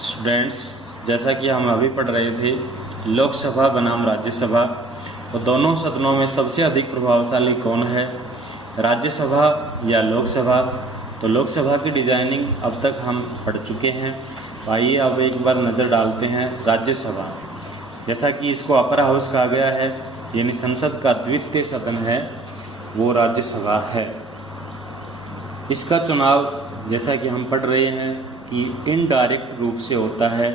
Students, जैसा कि हम अभी पढ़ रहे थे लोकसभा बनाम राज्यसभा, तो दोनों सदनों में सबसे अधिक प्रभावशाली कौन है, राज्यसभा या लोकसभा। तो लोकसभा की डिजाइनिंग अब तक हम पढ़ चुके हैं। तो आइए अब एक बार नज़र डालते हैं राज्यसभा। जैसा कि इसको अपर हाउस कहा गया है, यानी संसद का द्वितीय सदन है, वो राज्यसभा है। इसका चुनाव जैसा कि हम पढ़ रहे हैं कि इनडायरेक्ट रूप से होता है।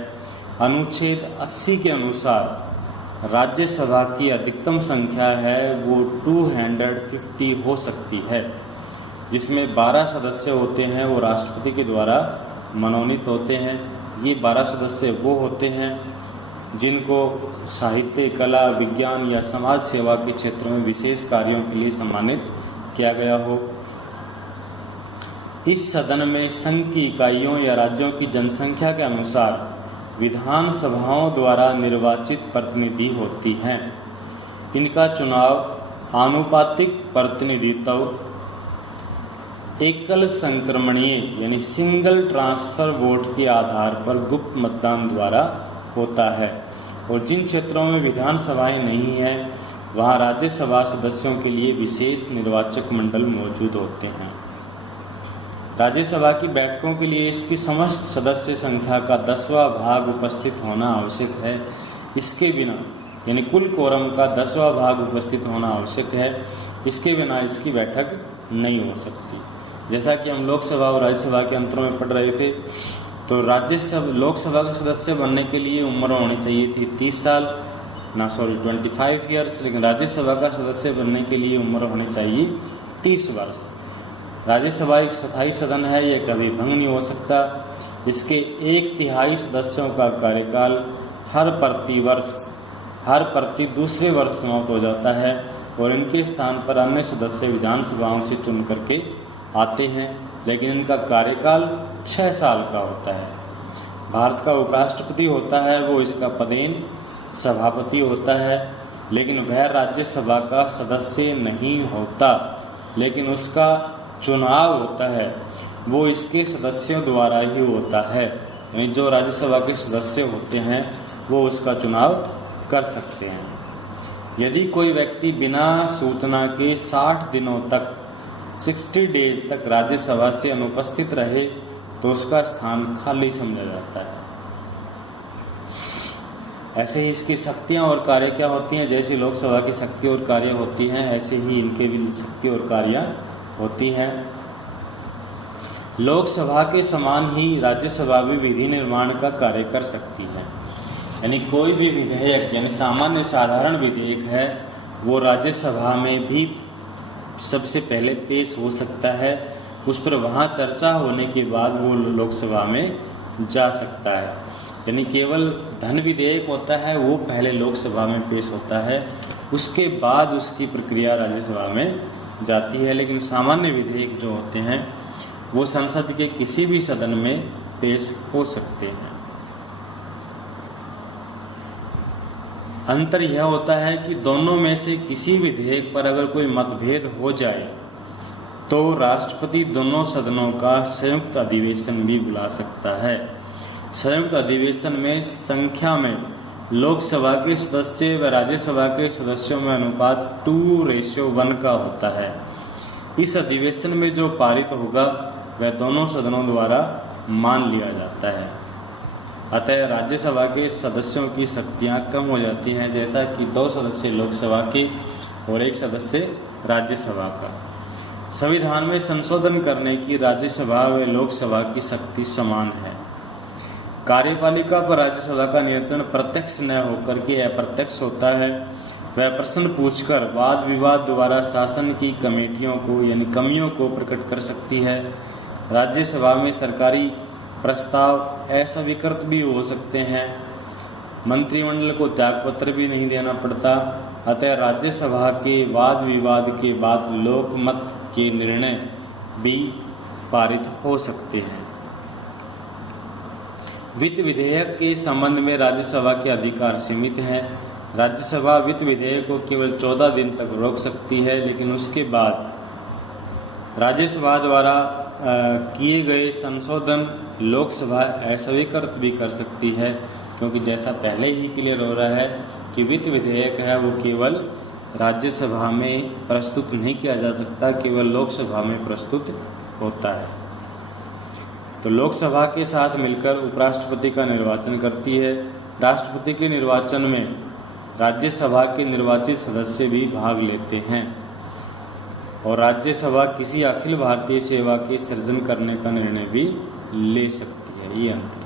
अनुच्छेद 80 के अनुसार राज्यसभा की अधिकतम संख्या है वो 250 हो सकती है, जिसमें 12 सदस्य होते हैं वो राष्ट्रपति के द्वारा मनोनीत होते हैं। ये 12 सदस्य वो होते हैं जिनको साहित्य, कला, विज्ञान या समाज सेवा के क्षेत्रों में विशेष कार्यों के लिए सम्मानित किया गया हो। इस सदन में संघ की इकाइयों या राज्यों की जनसंख्या के अनुसार विधानसभाओं द्वारा निर्वाचित प्रतिनिधि होती हैं। इनका चुनाव आनुपातिक प्रतिनिधित्व एकल संक्रमणीय यानी सिंगल ट्रांसफर वोट के आधार पर गुप्त मतदान द्वारा होता है। और जिन क्षेत्रों में विधानसभाएं नहीं हैं वहां राज्यसभा सदस्यों के लिए विशेष निर्वाचक मंडल मौजूद होते हैं। राज्यसभा की बैठकों के लिए इसकी समस्त सदस्य संख्या का 10वां भाग उपस्थित होना आवश्यक है। इसके बिना यानी कुल कोरम का 10वां भाग उपस्थित होना आवश्यक है। इसके बिना इसकी बैठक नहीं हो सकती। जैसा कि हम लोकसभा और राज्यसभा के अंतरों में पढ़ रहे थे, तो लोकसभा का सदस्य बनने के लिए उम्र होनी चाहिए थी 30 साल 25 ईयर्स, लेकिन राज्यसभा का सदस्य बनने के लिए उम्र होनी चाहिए 30 वर्ष। राज्यसभा एक स्थायी सदन है, यह कभी भंग नहीं हो सकता। इसके 1/3 सदस्यों का कार्यकाल हर प्रति दूसरे वर्ष समाप्त हो जाता है और इनके स्थान पर अन्य सदस्य विधानसभाओं से चुन करके आते हैं, लेकिन इनका कार्यकाल 6 साल का होता है। भारत का उपराष्ट्रपति होता है, वो इसका पदेन सभापति होता है, लेकिन वह राज्यसभा का सदस्य नहीं होता, लेकिन उसका चुनाव होता है वो इसके सदस्यों द्वारा ही होता है। यानी जो राज्यसभा के सदस्य होते हैं वो उसका चुनाव कर सकते हैं। यदि कोई व्यक्ति बिना सूचना के 60 दिनों तक 60 डेज तक राज्यसभा से अनुपस्थित रहे तो उसका स्थान खाली समझा जाता है। ऐसे ही इसकी शक्तियां और कार्य क्या होती हैं, जैसे लोकसभा की शक्ति और कार्य होती हैं, ऐसे ही इनके भी शक्ति और कार्य होती हैं। लोकसभा के समान ही राज्यसभा भी विधि निर्माण का कार्य कर सकती है। यानी कोई भी विधेयक यानी सामान्य साधारण विधेयक है वो राज्यसभा में भी सबसे पहले पेश हो सकता है, उस पर वहाँ चर्चा होने के बाद वो लोकसभा में जा सकता है। यानी केवल धन विधेयक होता है वो पहले लोकसभा में पेश होता है, उसके बाद उसकी प्रक्रिया राज्यसभा में जाती है। लेकिन सामान्य विधेयक जो होते हैं वो संसद के किसी भी सदन में पेश हो सकते हैं। अंतर यह होता है कि दोनों में से किसी विधेयक पर अगर कोई मतभेद हो जाए तो राष्ट्रपति दोनों सदनों का संयुक्त अधिवेशन भी बुला सकता है। संयुक्त अधिवेशन में संख्या में लोकसभा के सदस्य व राज्यसभा के सदस्यों में अनुपात 2:1 का होता है। इस अधिवेशन में जो पारित होगा वह दोनों सदनों द्वारा मान लिया जाता है। अतः राज्यसभा के सदस्यों की शक्तियां कम हो जाती हैं, जैसा कि 2 सदस्य लोकसभा के और 1 सदस्य राज्यसभा का। संविधान में संशोधन करने की राज्यसभा व लोकसभा की शक्ति समान है। कार्यपालिका पर राज्यसभा का नियंत्रण प्रत्यक्ष न होकर के अप्रत्यक्ष होता है। वह प्रश्न पूछकर वाद विवाद द्वारा शासन की कमेटियों को यानी कमियों को प्रकट कर सकती है। राज्यसभा में सरकारी प्रस्ताव अस्वीकृत भी हो सकते हैं। मंत्रिमंडल को त्यागपत्र भी नहीं देना पड़ता। अतः राज्यसभा के वाद विवाद के बाद लोकमत के निर्णय भी पारित हो सकते हैं। वित्त विधेयक के संबंध में राज्यसभा के अधिकार सीमित हैं। राज्यसभा वित्त विधेयक को केवल 14 दिन तक रोक सकती है, लेकिन उसके बाद राज्यसभा द्वारा किए गए संशोधन लोकसभा अस्वीकृत भी कर सकती है, क्योंकि जैसा पहले ही क्लियर हो रहा है कि वित्त विधेयक है वो केवल राज्यसभा में प्रस्तुत नहीं किया जा सकता, केवल लोकसभा में प्रस्तुत होता है। तो लोकसभा के साथ मिलकर उपराष्ट्रपति का निर्वाचन करती है। राष्ट्रपति के निर्वाचन में राज्यसभा के निर्वाचित सदस्य भी भाग लेते हैं और राज्यसभा किसी अखिल भारतीय सेवा के सृजन करने का निर्णय भी ले सकती है। ये अंतर